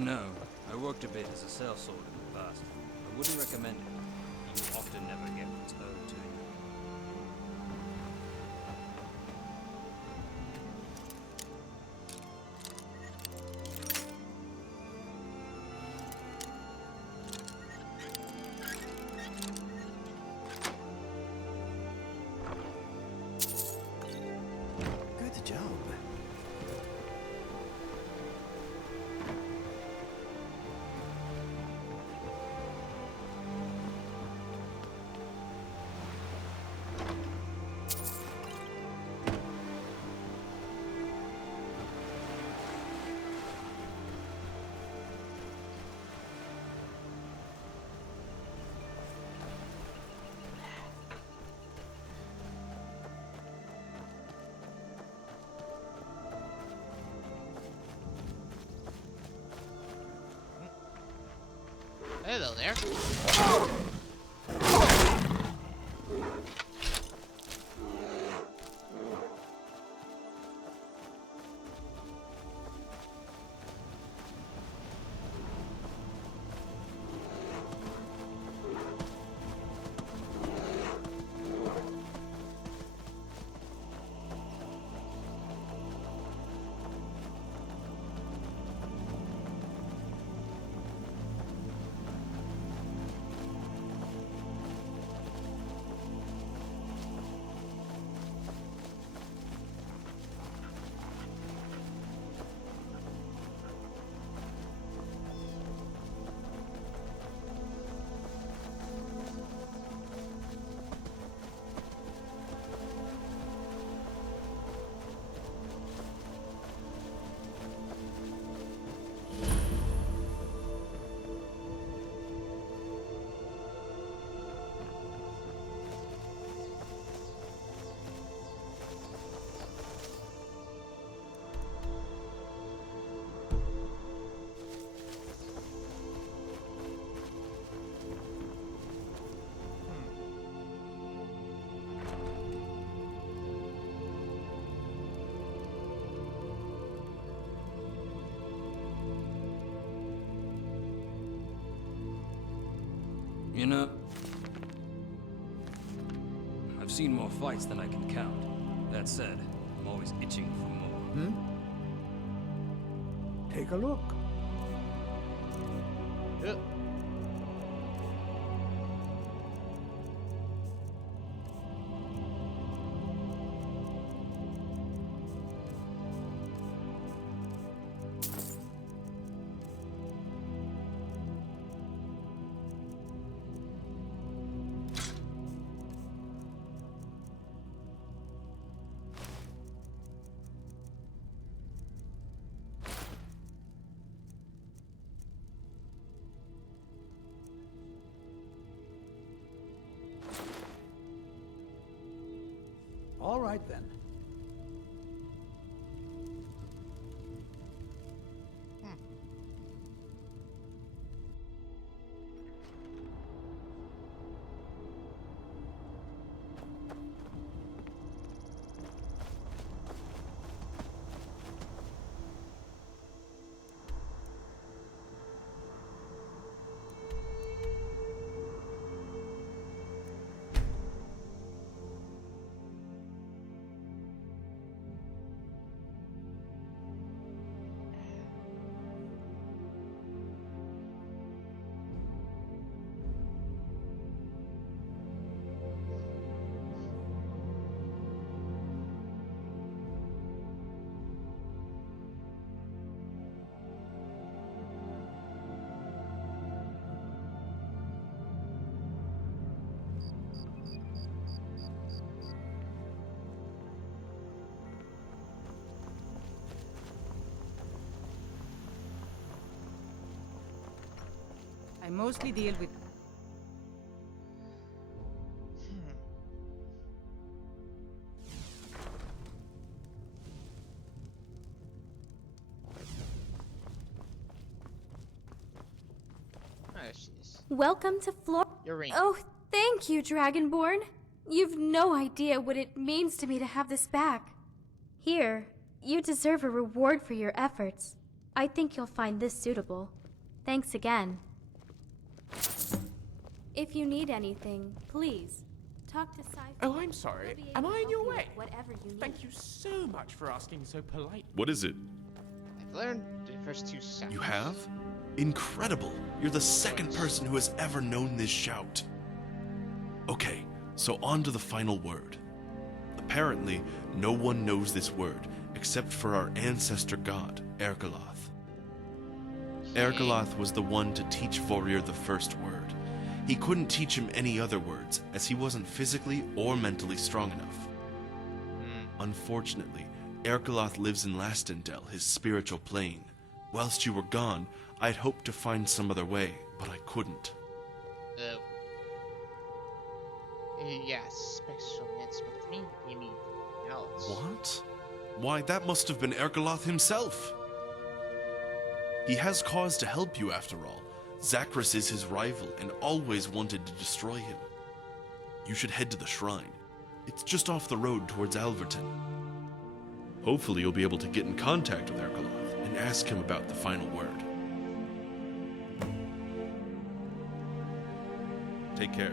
You know, I worked a bit as a sellsword in the past. I wouldn't recommend it. You often never get what's owed to you. Good job. Hello there. You know, I've seen more fights than I can count. That said, I'm always itching for more. Take a look. Yeah. All right then. I mostly deal with... There she is. Welcome to Your ring. Oh, thank you, Dragonborn. You've no idea what it means to me to have this back. Here, you deserve a reward for your efforts. I think you'll find this suitable. Thanks again. If you need anything, please talk to Sci. Oh, I'm sorry. He'll be Am able to I in help your you way? with whatever you need. Thank you so much for asking so politely. What is it? I've learned the first two sounds. You have? Incredible! You're the second person who has ever known this shout. Okay, so on to the final word. Apparently, no one knows this word except for our ancestor god, Ergoloth. Ergoloth was the one to teach Vorir the first word. He couldn't teach him any other words, as he wasn't physically or mentally strong enough. Unfortunately, Ergoloth lives in Lastendel, his spiritual plane. Whilst you were gone, I'd hoped to find some other way, but I couldn't. Yes, special means with me. You mean else? What? Why, that must have been Ergoloth himself! He has cause to help you after all. Zachris is his rival and always wanted to destroy him. You should head to the shrine. It's just off the road towards Alverton. Hopefully you'll be able to get in contact with Ergoloth and ask him about the final word. Take care.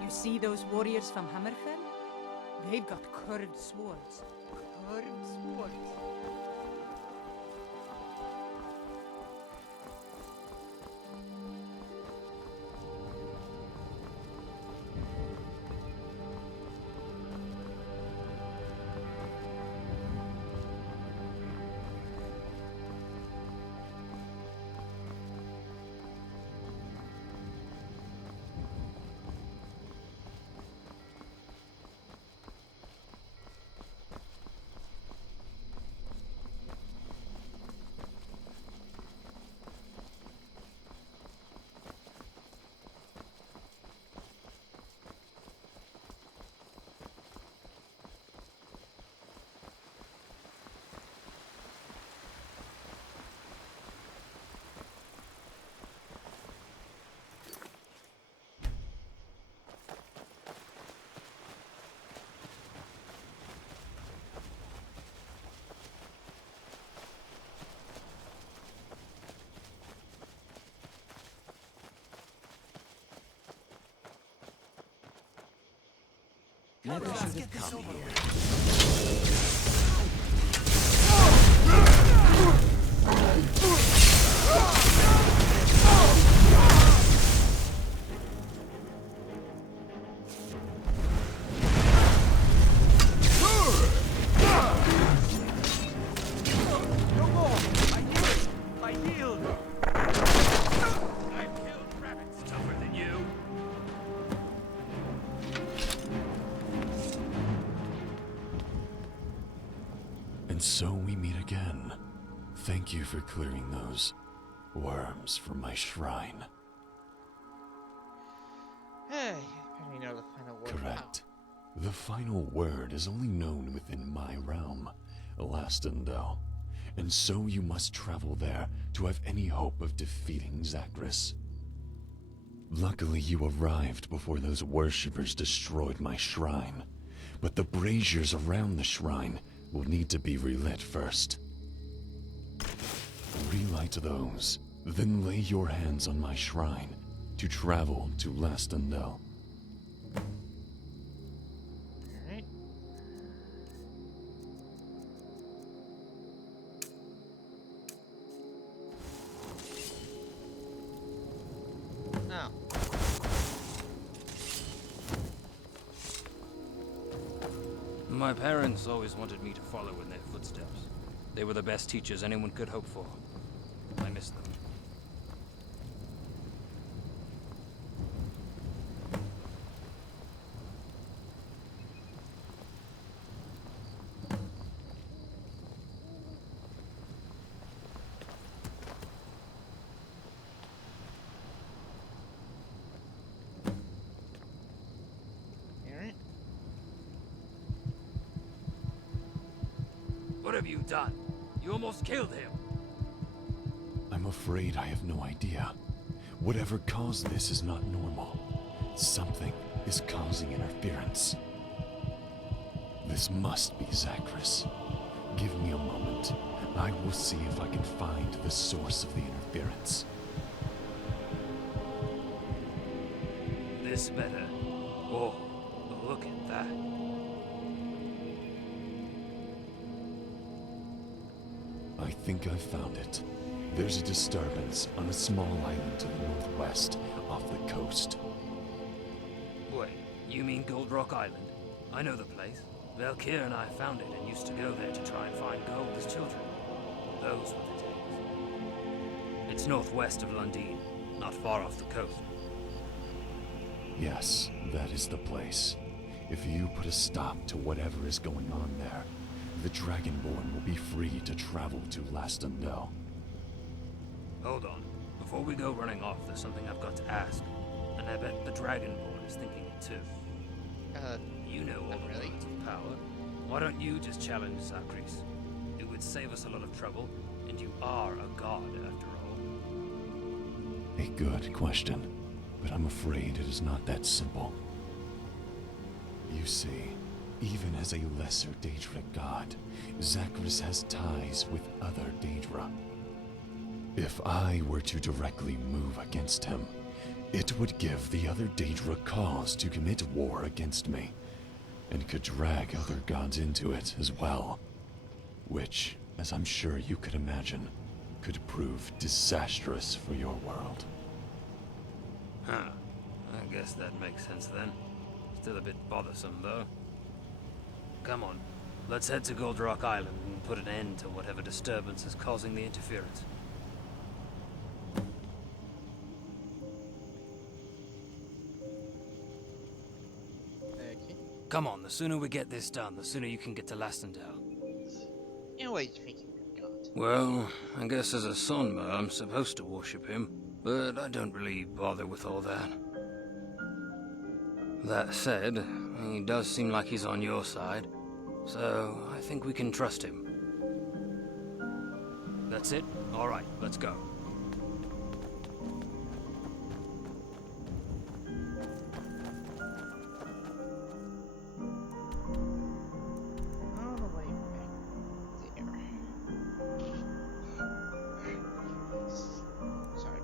You see those warriors from Hammerfell? They've got curved swords. Curved swords. Never should have come here. No more! I yield! I yield! I've killed rabbits tougher than you! And so we meet again. Thank you for clearing those worms from my shrine. Hey, apparently know the final word. Correct. The final word is only known within my realm, Lastendel, and so you must travel there to have any hope of defeating Zachris. Luckily, you arrived before those worshippers destroyed my shrine, but the braziers around the shrine will need to be relit first. Relight those, then lay your hands on my shrine to travel to Lastendel. Alright. Oh. My parents always wanted me to follow in their footsteps. They were the best teachers anyone could hope for. I miss them. What have you done? You almost killed him. I'm afraid I have no idea. Whatever caused this is not normal. Something is causing interference. This must be Zachris. Give me a moment. I will see if I can find the source of the interference. This better. Oh, look at that. I think I've found it. There's a disturbance on a small island to the northwest, off the coast. Wait, you mean Gold Rock Island? I know the place. Valkyr and I found it and used to go there to try and find gold as children. Those were the days. It's northwest of Lundin, not far off the coast. Yes, that is the place. If you put a stop to whatever is going on there, the Dragonborn will be free to travel to Lastundel. Hold on. Before we go running off, there's something I've got to ask. And I bet the Dragonborn is thinking it too. You know all not the really. words of power. Why don't you just challenge Zachris? It would save us a lot of trouble, and you are a god after all. A good question, but I'm afraid it is not that simple. You see, even as a lesser Daedra god, Zachris has ties with other Daedra. If I were to directly move against him, it would give the other Daedra cause to commit war against me, and could drag other gods into it as well, which, as I'm sure you could imagine, could prove disastrous for your world. Huh. I guess that makes sense then. Still a bit bothersome, though. Come on, let's head to Gold Rock Island and put an end to whatever disturbance is causing the interference. Okay. Come on, the sooner we get this done, the sooner you can get to Lastundel. And what are you thinking, God? Well, I guess as a Sonma, I'm supposed to worship him, but I don't really bother with all that. That said, he does seem like he's on your side, so I think we can trust him. That's it? Alright, let's go. All the way back there. Sorry.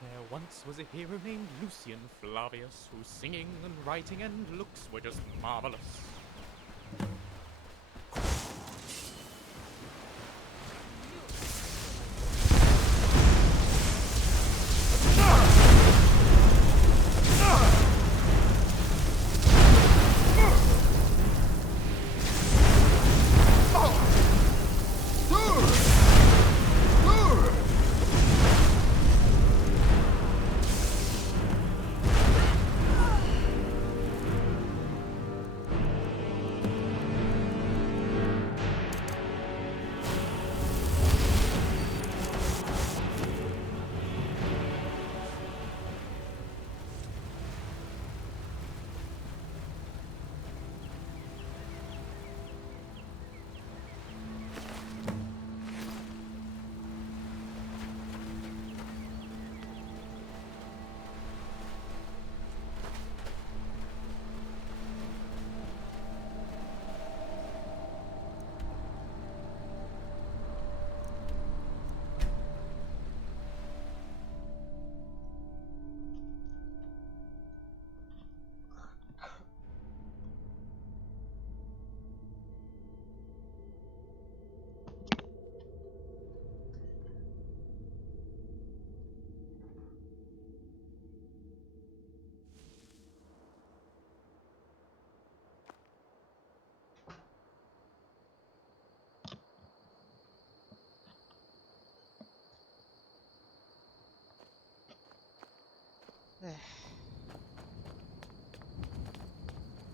There once was a hero named Lucian Flavius, whose singing and writing and looks were just marvelous.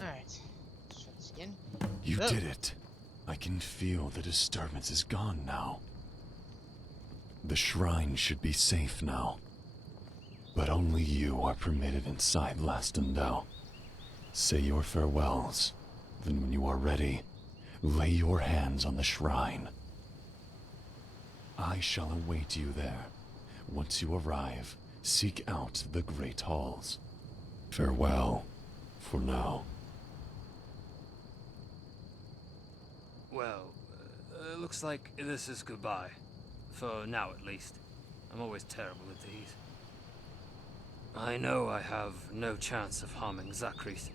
Alright. Let's try this again. You Oh. did it. I can feel the disturbance is gone now. The shrine should be safe now. But only you are permitted inside Lastendale. Say your farewells. Then when you are ready, lay your hands on the shrine. I shall await you there. Once you arrive, seek out the great halls. Farewell, for now. Well, looks like this is goodbye. For now, at least. I'm always terrible at these. I know I have no chance of harming Zachris,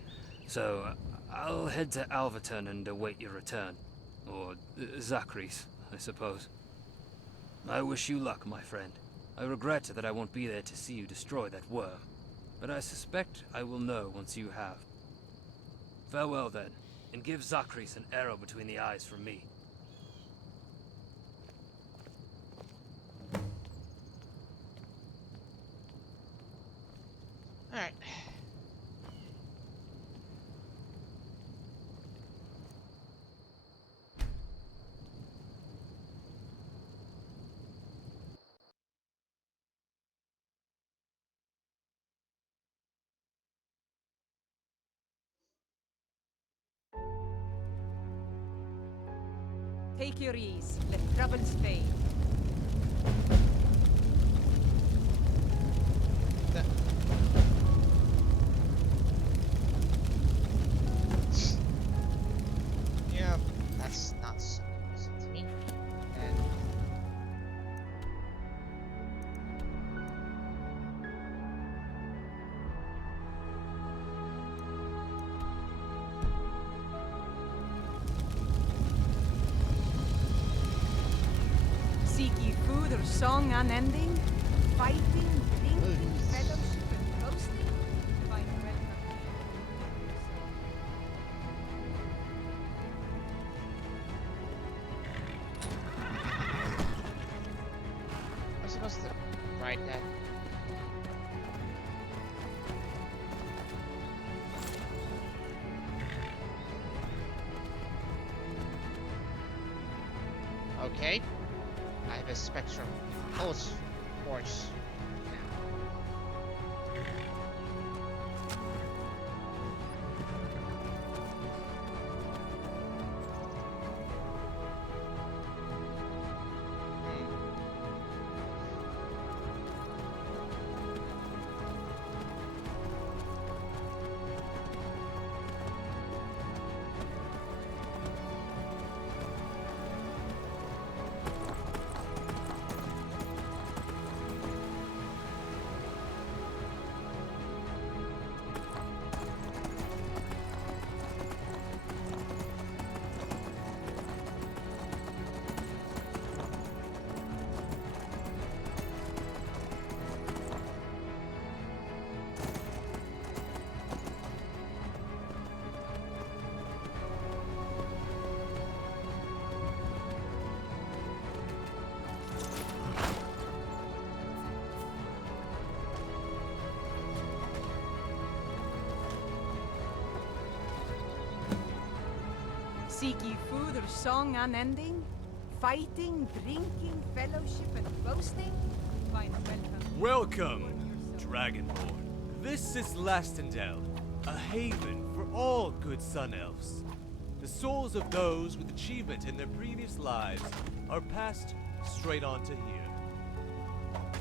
so I'll head to Alverton and await your return. Or Zachris, I suppose. I wish you luck, my friend. I regret that I won't be there to see you destroy that worm, but I suspect I will know once you have. Farewell, then, and give Zachris an arrow between the eyes from me. Alright. Take your ease. Let troubles fade. Yeah, that's not so easy to me. And Seek ye food or song unending? Fighting, drinking, fellowship, and boasting? Find welcome. I'm supposed to write that. Okay. I have a spectrum pulse force now. Seek ye food or song unending? Fighting, drinking, fellowship, and boasting? Find welcome. Welcome, Dragonborn. This is Lastendale, a haven for all good Sun Elves. The souls of those with achievement in their previous lives are passed straight on to here.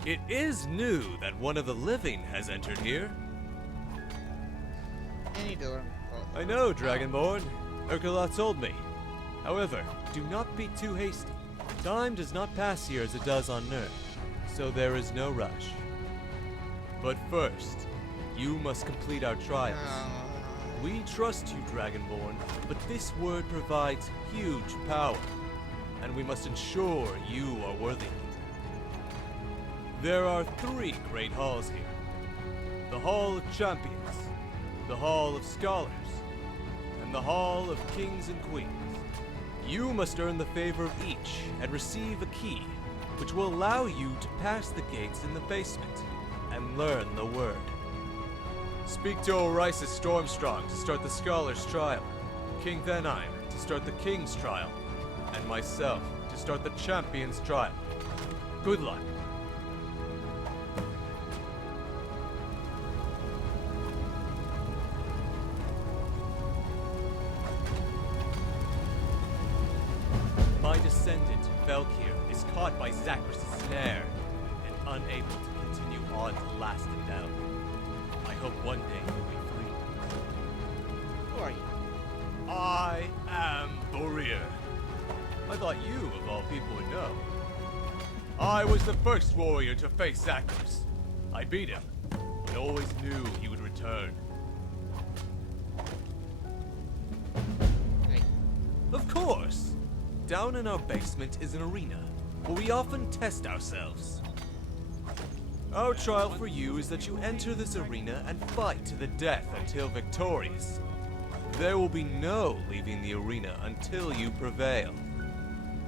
It is new that one of the living has entered here. Any door. I know, Dragonborn. Urkala told me. However, do not be too hasty. Time does not pass here as it does on Nerd, so there is no rush. But first, you must complete our trials. We trust you, Dragonborn, but this word provides huge power, and we must ensure you are worthy of it. There are 3 great halls here. The Hall of Champions, the Hall of Scholars, and the Hall of Kings and Queens. You must earn the favor of each and receive a key, which will allow you to pass the gates in the basement and learn the word. Speak to Orisis Stormstrong to start the Scholar's trial, King Thenheim to start the King's trial, and myself to start the Champion's trial. Good luck. My descendant, Velkir, is caught by Zagreus' snare and unable to continue on to Lastendel. I hope one day he'll be free. Who are you? I am Thorir. I thought you, of all people, would know. I was the first warrior to face Zagreus. I beat him, but always knew he would return. Hey, Of course! Down in our basement is an arena, where we often test ourselves. Our trial for you is that you enter this arena and fight to the death until victorious. There will be no leaving the arena until you prevail.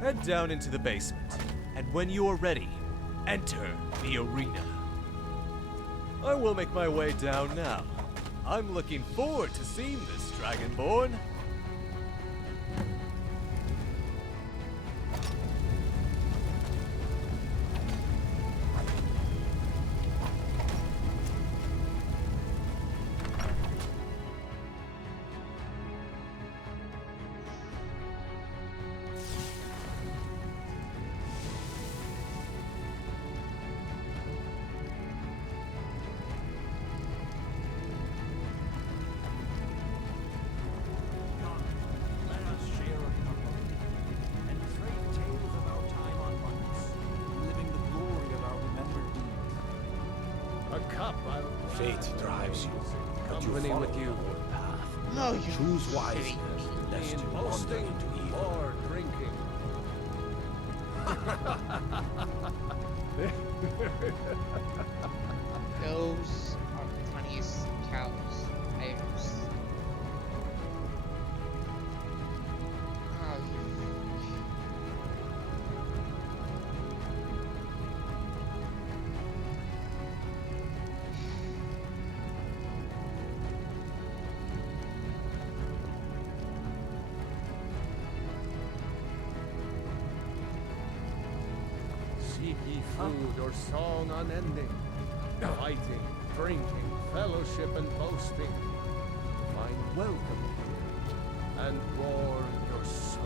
Head down into the basement, and when you are ready, enter the arena. I will make my way down now. I'm looking forward to seeing this Dragonborn. Let us share a cup and trade tales of our time on monks, living the glory of our remembered deeds. A cup, Fate drives you. company with you. Path. oh, you Choose wisely, silly lest In you wander boasting into evil. or drinking. Those are the funniest cows I ever seen. Oh, you. Seek ye food or song unending, fighting, drinking, fellowship and boasting. Find welcome here, and roar your soul.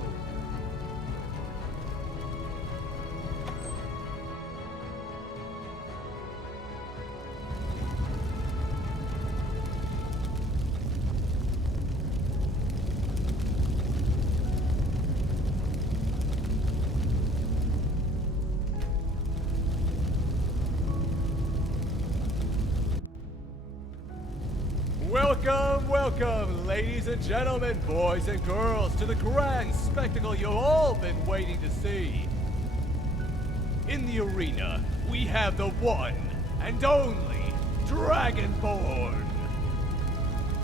Welcome, welcome, ladies and gentlemen, boys and girls, to the grand spectacle you've all been waiting to see. In the arena, we have the one and only Dragonborn.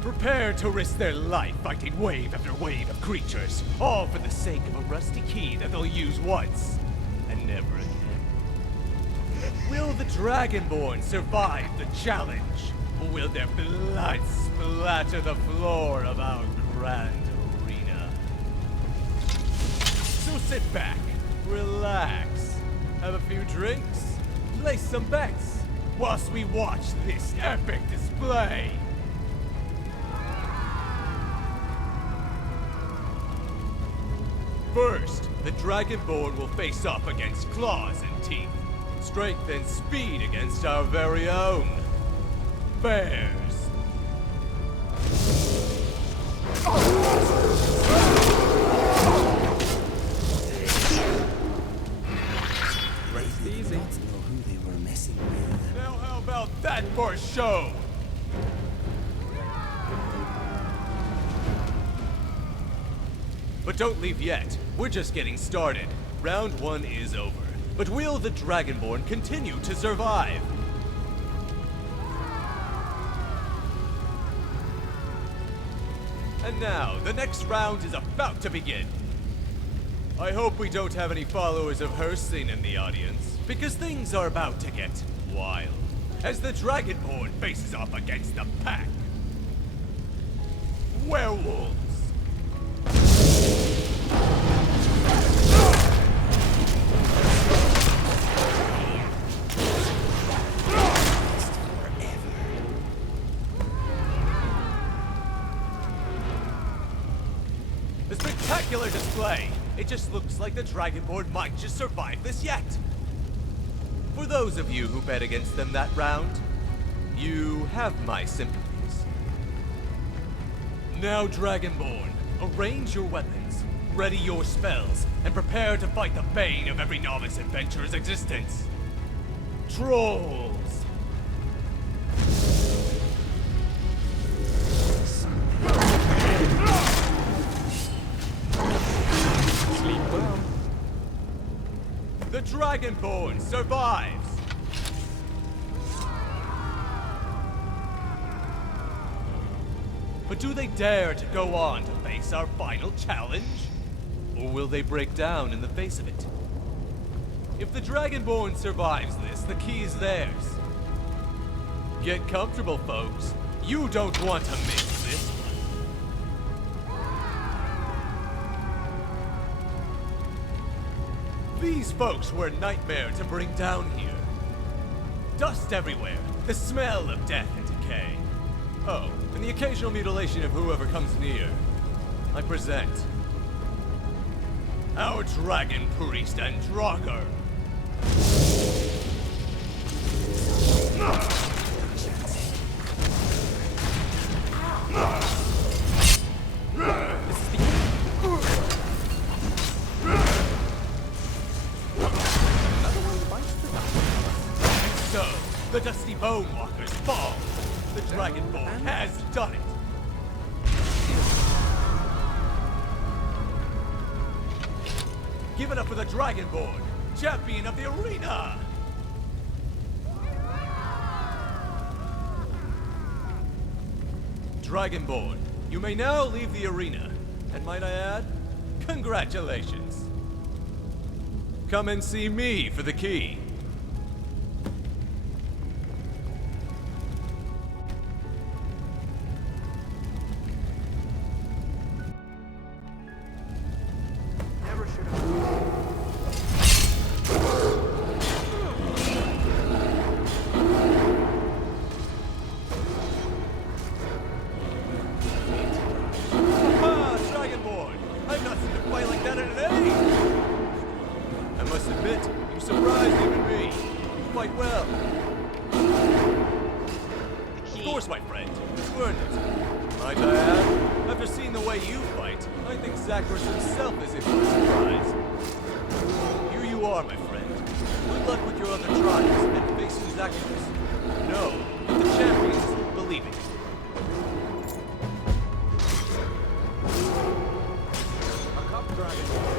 Prepare to risk their life fighting wave after wave of creatures, all for the sake of a rusty key that they'll use once and never again. Will the Dragonborn survive the challenge? Or will their blood splatter the floor of our grand arena? So sit back, relax, have a few drinks, place some bets, whilst we watch this epic display. First, the Dragonborn will face off against claws and teeth, strength and speed against our very own bears. They did not know who they were messing with. Now how about that for a show? But don't leave yet. We're just getting started. Round 1 is over. But will the Dragonborn continue to survive? And now, the next round is about to begin. I hope we don't have any followers of Hersing in the audience, because things are about to get wild, as the Dragonborn faces off against the pack. werewolves! A spectacular display! It just looks like the Dragonborn might just survive this yet! For those of you who bet against them that round, you have my sympathies. Now, Dragonborn, arrange your weapons, ready your spells, and prepare to fight the bane of every novice adventurer's existence. Trolls! Sleep well. The Dragonborn survives! But do they dare to go on to face our final challenge? Or will they break down in the face of it? If the Dragonborn survives this, the key is theirs. Get comfortable, folks. You don't want to miss this one. These folks were a nightmare to bring down here. Dust everywhere, the smell of death and decay. Oh, and the occasional mutilation of whoever comes near. I present our Dragon Priest and Draugr. So, the Dusty Bone Walkers fall. The Dragonborn has done it. Give it up for the Dragonborn, champion of the arena! Dragonborn, you may now leave the arena. And might I add, congratulations. Come and see me for the key. I must admit, you surprised even me. You fight well. Of course, my friend. You earned it. Might I add, after seeing the way you fight, I think Zagreus himself is in for a surprise. Here you are, my friend. Good luck with your other trials and facing Zagreus. Know that the champions believe it. A cup dragon.